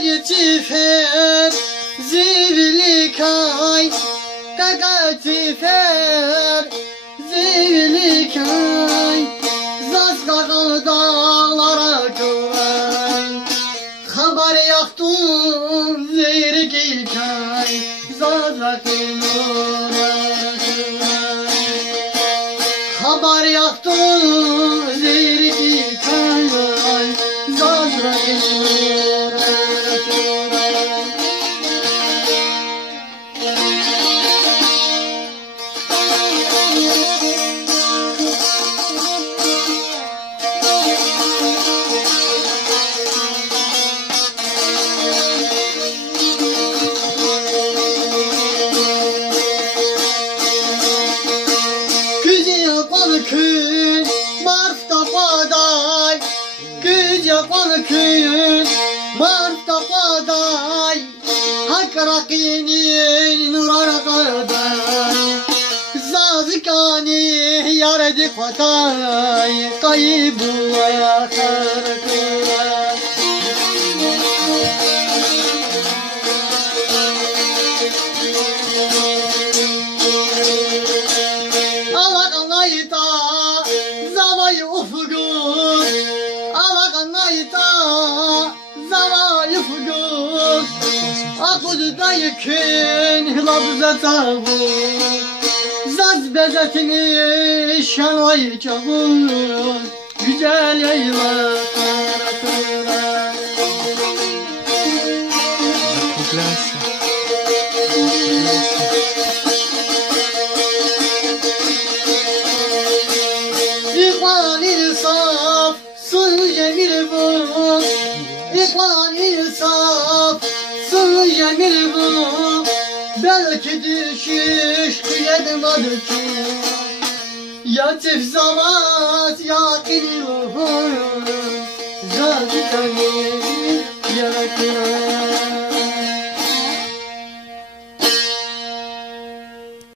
cifer zivli kay Kaka cifer zivli kay Zaz kakal dağlara kıvay Haber yaktun zirgi kay Zaz kakılora kıvay Haber yaktun zirgi kay Zaz kakılora Kün Mart'ta paday Güc yapan kün Mart'ta paday Hak rakinin nurar karday Zazikani yaredi patay Kaybu ayakar kıray Akudda yıkın labza tavu Zaz bezetini şanoy çabuk Güzel yayla karakıra İkvan insaf Sul cemil bu İkvan insaf Cemil bu belki düşüş kıyamadı ki Yatif zaman